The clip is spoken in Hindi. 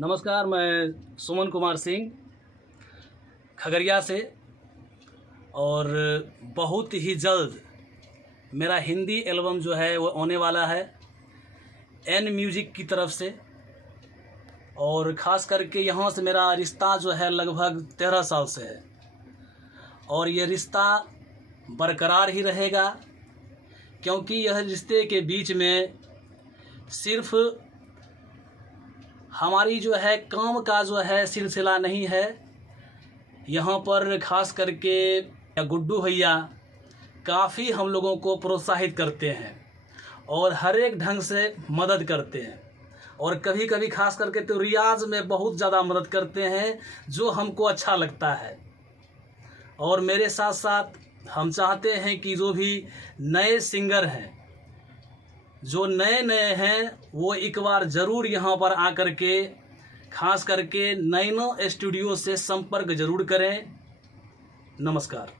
नमस्कार, मैं सुमन कुमार सिंह खगड़िया से। और बहुत ही जल्द मेरा हिंदी एल्बम जो है वो आने वाला है एन म्यूज़िक की तरफ से। और ख़ास करके यहाँ से मेरा रिश्ता जो है लगभग 13 साल से है और ये रिश्ता बरकरार ही रहेगा, क्योंकि यह रिश्ते के बीच में सिर्फ़ हमारी जो है काम का जो है सिलसिला नहीं है। यहाँ पर ख़ास करके गुड्डू भैया काफ़ी हम लोगों को प्रोत्साहित करते हैं और हर एक ढंग से मदद करते हैं, और कभी कभी ख़ास करके तो रियाज़ में बहुत ज़्यादा मदद करते हैं जो हमको अच्छा लगता है। और मेरे साथ साथ हम चाहते हैं कि जो भी नए सिंगर हैं, जो नए हैं, वो एक बार ज़रूर यहाँ पर आकर के ख़ास करके नैनो स्टूडियो से संपर्क ज़रूर करें। नमस्कार।